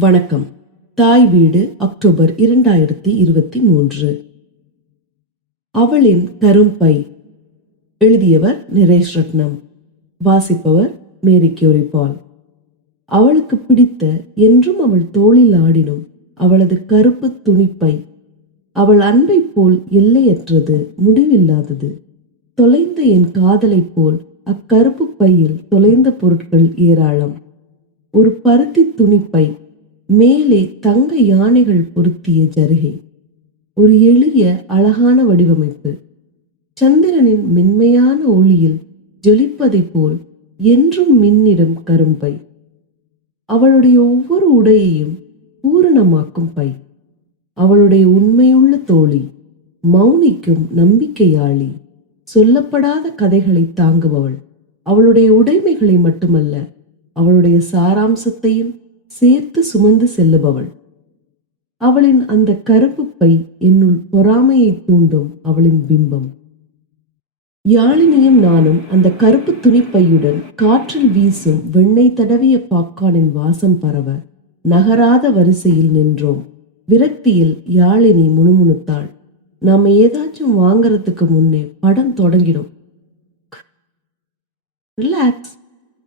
வணக்கம். தாய் வீடு அக்டோபர் இரண்டாயிரத்தி இருபத்தி மூன்று. அவளின் கரும்பை எழுதியவர் நிரேஷ் ரத்னம். வாசிப்பவர் மேரி கியூரி பால். அவளுக்கு பிடித்த என்றும் அவள் தோளில் ஆடினும் அவளது கருப்பு துணிப்பை அவள் அன்பைப் போல் எல்லையற்றது முடிவில்லாதது. தொலைந்த என் காதலைப் போல் அக்கருப்பு பையில் தொலைந்த பொருட்கள் ஏராளம். ஒரு பருத்தி துணிப்பை மேலே தங்க யானைகள் பொருத்திய ஜருகை. ஒரு எளிய அழகான வடிவமைப்பு. சந்திரனின் மென்மையான ஒளியில் ஜொலிப்பதைப் போல் என்றும் மின்னிடும் கரும்பை. அவளுடைய ஒவ்வொரு உடையையும் பூரணமாக்கும் பை. அவளுடைய உண்மையுள்ள தோழி மௌனிக்கும் நம்பிக்கையாளி சொல்லப்படாத கதைகளை தாங்குபவள். அவளுடைய உடைமைகளை மட்டுமல்ல அவளுடைய சாராம்சத்தையும் சேர்த்து சுமந்து செல்லுபவள். அவளின் அந்த கருப்பு பை என்னுள் பொறாமையை தூண்டும் அவளின் பிம்பம். யாழினியும் நானும் அந்த கருப்பு துணிப்பையுடன் காற்றில் வீசும் வெண்ணெய் தடவிய பாப்கார்னின் வாசம் பரவ நகராத வரிசையில் நின்றோம். விரக்தியில் யாழினி முணுமுணுத்தாள். நாம ஏதாச்சும் வாங்கறதுக்கு முன்னே படம் தொடங்கிடும். ரிலாக்ஸ்.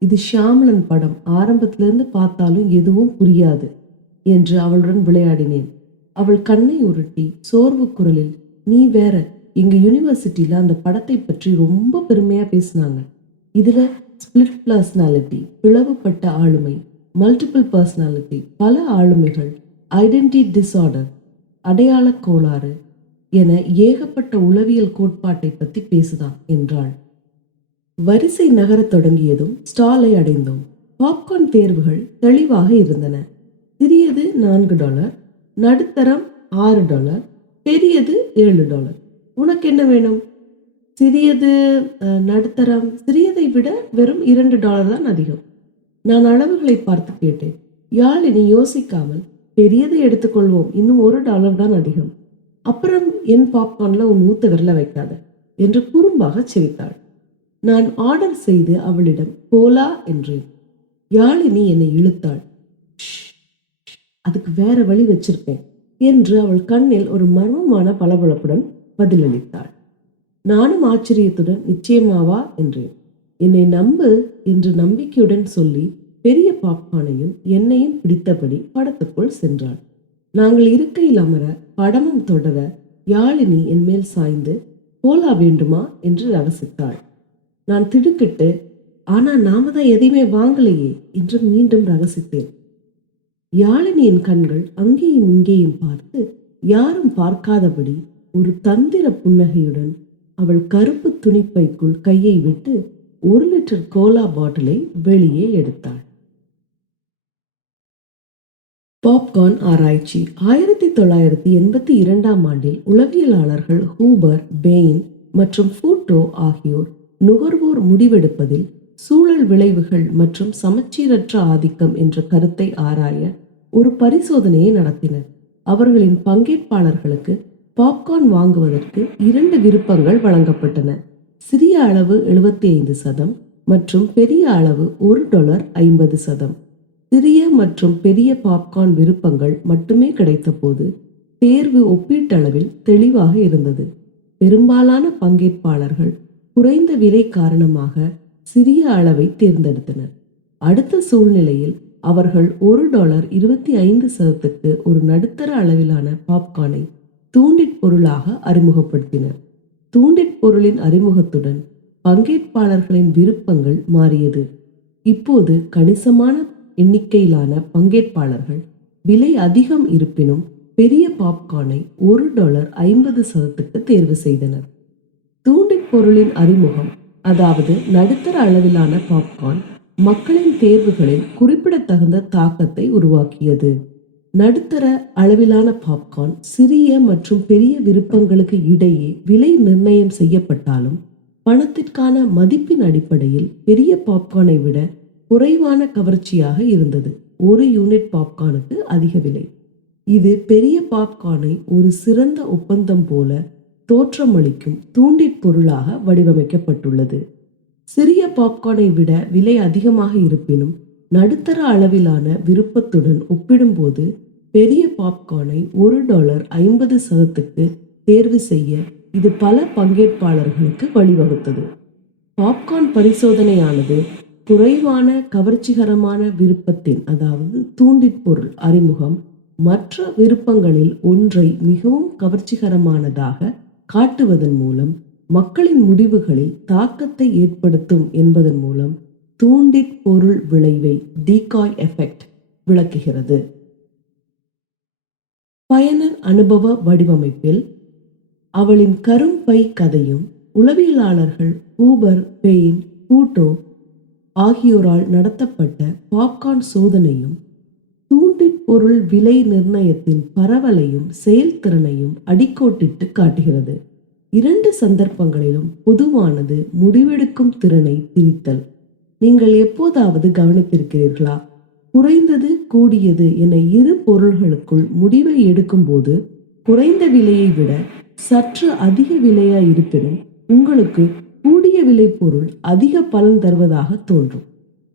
இது ஷியாமலன் படம். ஆரம்பத்திலிருந்து பார்த்தாலும் எதுவும் புரியாது என்று அவளுடன் விளையாடினேன். அவள் கண்ணை உருட்டி சோர்வு குரலில் நீ வேற எங்க யூனிவர்சிட்டியில அந்த படத்தை பற்றி ரொம்ப பெருமையா பேசினாங்க. இதுல ஸ்பிளிட் பர்சனாலிட்டி பிளவுபட்ட ஆளுமை மல்டிபிள் பர்சனாலிட்டி பல ஆளுமைகள் ஐடென்டி டிஸார்டர் அடையாள கோளாறு என ஏகப்பட்ட உளவியல் கோட்பாட்டை பற்றி பேசுதான் என்றாள். வரிசை நகரத் தொடங்கியதும் ஸ்டாலை அடைந்தோம். பாப்கார்ன் தேர்வுகள் தெளிவாக இருந்தன. சிறியது நான்கு டாலர் நடுத்தரம் ஆறு டாலர் பெரியது ஏழு டாலர். உனக்கு என்ன வேணும்? சிறியது நடுத்தரம் சிறியதை விட வெறும் இரண்டு டாலர் தான் அதிகம். நான் அளவுகளை பார்த்து கேட்டேன். யாழினி யோசிக்காமல் பெரியதை எடுத்துக்கொள்வோம். இன்னும் ஒரு டாலர் தான் அதிகம். அப்புறம் என் பாப்கார்னில் உன் மூத்த விரல வைக்காத என்று குறும்பாக சிரித்தாள். நான் ஆர்டர் செய்து அவளிடம் போலா என்றேன். யாழினி என்னை இழுத்தாள். அதுக்கு வேற வழி வச்சிருப்பேன் என்று அவள் கண்ணில் ஒரு மர்மமான பளபளப்புடன் பதிலளித்தாள். நானும் ஆச்சரியத்துடன் நிச்சயமாவா என்றேன். என்னை நம்பு என்று நம்பிக்கையுடன் சொல்லி பெரிய பாப்பானையும் என்னையும் பிடித்தபடி படத்துக்குள் சென்றாள். நாங்கள் இருக்கையில் அமர படமும் தொடர யாழினி என் மேல் சாய்ந்து போலா வேண்டுமா என்று ரகசித்தாள். நான் திடுக்கிட்டு ஆனா நாம தான் எதையுமே வாங்கலையே என்று மீண்டும் ரகசித்தேன். யாழினியின் கண்கள் அங்கேயும் இங்கேயும் பார்த்து யாரும் பார்க்காதபடி ஒரு தந்திர புன்னகையுடன் அவள் கருப்பு துணிப்பைக்குள் கையை விட்டு ஒரு லிட்டர் கோலா பாட்டிலை வெளியே எடுத்தாள். பாப்கார்ன் ஆராய்ச்சி ஆயிரத்தி தொள்ளாயிரத்தி எண்பத்தி இரண்டாம் ஆண்டில் உளவியலாளர்கள் ஹூபர் பெயின் மற்றும் ஃபூட்டோ ஆகியோர் நுகர்வோர் முடிவெடுப்பதில் சூழல் விளைவுகள் மற்றும் சமச்சீரற்ற ஆதிக்கம் என்ற கருத்தை ஆராய ஒரு பரிசோதனையை நடத்தினர். அவர்களின் பங்கேற்பாளர்களுக்கு பாப்கார்ன் வாங்குவதற்கு இரண்டு விருப்பங்கள் வழங்கப்பட்டன. சிறிய அளவு எழுபத்தி ஐந்து சதம் மற்றும் பெரிய அளவு ஒரு டாலர் ஐம்பது சதம். சிறிய மற்றும் பெரிய பாப்கார்ன் விருப்பங்கள் மட்டுமே கிடைத்தபோது தேர்வு ஒப்பீட்டளவில் தெளிவாக இருந்தது. பெரும்பாலான பங்கேற்பாளர்கள் குறைந்த விலை காரணமாக சிறிய அளவை தேர்ந்தெடுத்தனர். அடுத்த சூழ்நிலையில் அவர்கள் ஒரு டாலர் இருபத்தி ஐந்து சதத்துக்கு ஒரு நடுத்தர அளவிலான பாப்கார்னை தூண்டிட் பொருளாக அறிமுகப்படுத்தினர். தூண்டிட் பொருளின் அறிமுகத்துடன் பங்கேற்பாளர்களின் விருப்பங்கள் மாறியது. இப்போது கணிசமான எண்ணிக்கையிலான பங்கேற்பாளர்கள் விலை அதிகம் இருப்பினும் பெரிய பாப்கார்னை ஒரு டாலர் ஐம்பது சதத்துக்கு தேர்வு செய்தனர். தூண்டிற் பொருளின் அறிமுகம் அதாவது நடுத்தர அளவிலான பாப்கார்ன் மக்களின் தேர்வுகளில் குறிப்பிடத்தகுந்த தாக்கத்தை உருவாக்கியது. நடுத்தர அளவிலான பாப்கார்ன் சிறிய மற்றும் பெரிய விருப்பங்களுக்கு இடையே விலை நிர்ணயம் செய்யப்பட்டாலும் பணத்திற்கான மதிப்பின் அடிப்படையில் பெரிய பாப்கார்னை விட குறைவான கவர்ச்சியாக இருந்தது. ஒரு யூனிட் பாப்கார்னுக்கு அதிக விலை. இது பெரிய பாப்கார்னை ஒரு சிறந்த ஒப்பந்தம் போல தோற்றமளிக்கும் தூண்டிற் பொருளாக வடிவமைக்கப்பட்டுள்ளது. சிறிய பாப்கார்னை விட விலை அதிகமாக இருப்பினும் நடுத்தர அளவிலான விருப்பத்துடன் ஒப்பிடும்போது பெரிய பாப்கார்னை ஒரு டாலர் ஐம்பது சதத்துக்கு தேர்வு செய்ய இது பல பங்கேற்பாளர்களுக்கு வழிவகுத்தது. பாப்கார்ன் பரிசோதனையானது குறைவான கவர்ச்சிகரமான விருப்பத்தின் அதாவது தூண்டிற் பொருள் அறிமுகம் மற்ற விருப்பங்களில் ஒன்றை மிகவும் கவர்ச்சிகரமானதாக காட்டுவதன் மூலம் மக்களின் முடிவுகளில் தாக்கத்தை ஏற்படுத்தும் என்பதன் மூலம் தூண்டிற் பொருள் விளைவை டீகாய் எஃபெக்ட் விளக்குகிறது. பயனர் அனுபவ வடிவமைப்பில் அவளின் கரும்பை கதையும் உளவியலாளர்கள் ஊபர் பெயின் பூட்டோ ஆகியோரால் நடத்தப்பட்ட பாப்கார்ன் சோதனையும் பொருள் விலை நிர்ணயத்தின் பரவலையும் செயல்திறனையும் அடிக்கோட்டிட்டு காட்டுகிறது. இரண்டு சந்தர்ப்பங்களிலும் பொதுவானது முடிவெடுக்கும் திறனை பிரித்தல். நீங்கள் எப்போதாவது கவனித்திருக்கிறீர்களா? குறைந்தது கூடியது என இரு பொருள்களுக்குள் முடிவை எடுக்கும்போது குறைந்த விலையை விட சற்று அதிக விலையா இருப்பினும் உங்களுக்கு கூடிய விலை பொருள் அதிக பலன் தருவதாக தோன்றும்.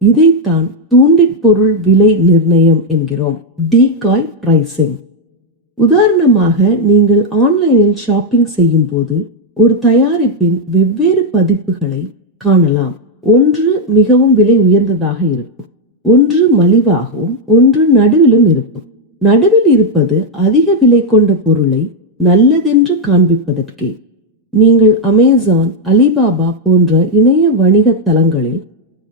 இதைத்தான் தூண்டிற் பொருள் விலை நிர்ணயம் என்கிறோம். Decoy pricing. உதாரணமாக நீங்கள் ஆன்லைனில் ஷாப்பிங் செய்யும் போது ஒரு தயாரிப்பின் வெவ்வேறு பதிப்புகளை காணலாம். ஒன்று மிகவும் விலை உயர்ந்ததாக இருக்கும். ஒன்று மலிவாகவும் ஒன்று நடுவிலும் இருக்கும். நடுவில் இருப்பது அதிக விலை கொண்ட பொருளை நல்லதென்று காண்பிப்பதற்கே. நீங்கள் அமேசான் அலிபாபா போன்ற இணைய வணிக தளங்களில்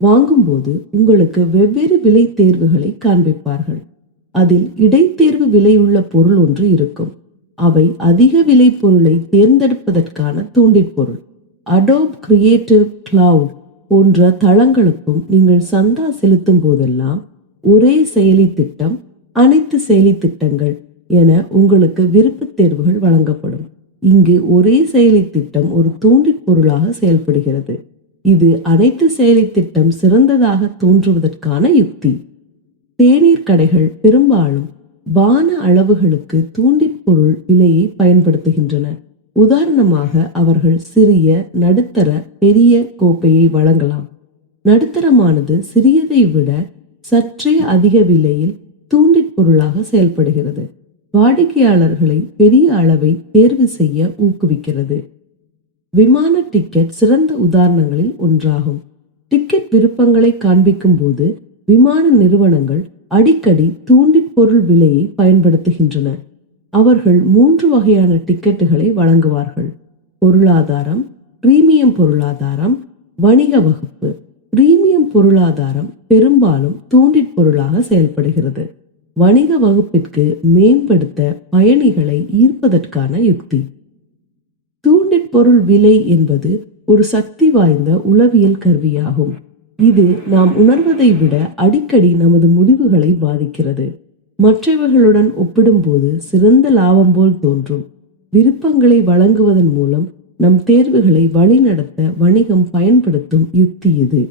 வாங்கும்போது உங்களுக்கு வெவ்வேறு விலை தேர்வுகளை காண்பிப்பார்கள். அதில் இடைத்தேர்வு விலையுள்ள பொருள் ஒன்று இருக்கும். அவை அதிக விலை பொருளை தேர்ந்தெடுப்பதற்கான தூண்டிற்பொருள் அடோப் கிரியேட்டிவ் கிளவுட் போன்ற தளங்களுக்கும் நீங்கள் சந்தா செலுத்தும் போதெல்லாம் ஒரே செயலி திட்டம் அனைத்து செயலி திட்டங்கள் என உங்களுக்கு விருப்பத் தேர்வுகள் வழங்கப்படும். இங்கு ஒரே செயலி திட்டம் ஒரு தூண்டிற் பொருளாக செயல்படுகிறது. இது அனைத்து செயலி திட்டம் சிறந்ததாக தோன்றுவதற்கான யுக்தி. தேநீர் கடைகள் பெரும்பாலும் வான அளவுகளுக்கு தூண்டிற் பொருள் விலையை பயன்படுத்துகின்றன. உதாரணமாக அவர்கள் சிறிய நடுத்தர பெரிய கோப்பையை வழங்கலாம். நடுத்தரமானது சிறியதை விட சற்றே அதிக விலையில் தூண்டிற் பொருளாக செயல்படுகிறது. வாடிக்கையாளர்களை பெரிய அளவை தேர்வு செய்ய ஊக்குவிக்கிறது. விமான டிக்கெட் சிறந்த உதாரணங்களில் ஒன்றாகும். டிக்கெட் விருப்பங்களை காண்பிக்கும் போது விமான நிறுவனங்கள் அடிக்கடி தூண்டிற் பொருள் விலையை பயன்படுத்துகின்றன. அவர்கள் மூன்று வகையான டிக்கெட்டுகளை வழங்குவார்கள். பொருளாதாரம் பிரீமியம் பொருளாதாரம் வணிக வகுப்பு. பிரீமியம் பொருளாதாரம் பெரும்பாலும் தூண்டிற் பொருளாக செயல்படுகிறது. வணிக வகுப்பிற்கு மேம்படுத்த பயணிகளை ஈர்ப்பதற்கான யுக்தி. தூண்டிற் பொருள் விலை என்பது ஒரு சக்தி வாய்ந்த உளவியல் கருவியாகும். இது நாம் உணர்வதை விட அடிக்கடி நமது முடிவுகளை பாதிக்கிறது. மற்றவர்களுடன் ஒப்பிடும்போது சிறந்த லாபம் போல் தோன்றும். விருப்பங்களை வழங்குவதன் மூலம் நம் தேர்வுகளை வழிநடத்த வணிகம் பயன்படுத்தும் யுக்தி இது.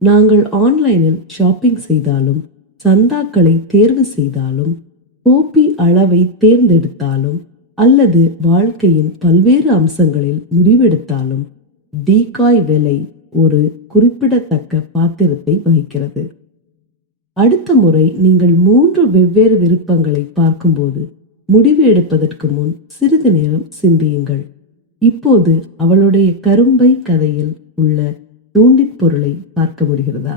நாங்கள் ஆன்லைனில் ஷாப்பிங் செய்தாலும் சந்தாக்களை தேர்வு செய்தாலும் கோப்பி அளவை தேர்ந்தெடுத்தாலும் அல்லது வாழ்க்கையின் பல்வேறு அம்சங்களில் முடிவெடுத்தாலும் டீகாய் விலை ஒரு குறிப்பிடத்தக்க பாத்திரத்தை வகிக்கிறது. அடுத்த முறை நீங்கள் மூன்று வெவ்வேறு விருப்பங்களை பார்க்கும்போது முடிவு எடுப்பதற்கு முன் சிறிது நேரம் சிந்தியுங்கள். இப்போது அவளுடைய கரும்பை கதையில் உள்ள தூண்டிற் பொருளை பார்க்க முடிகிறதா?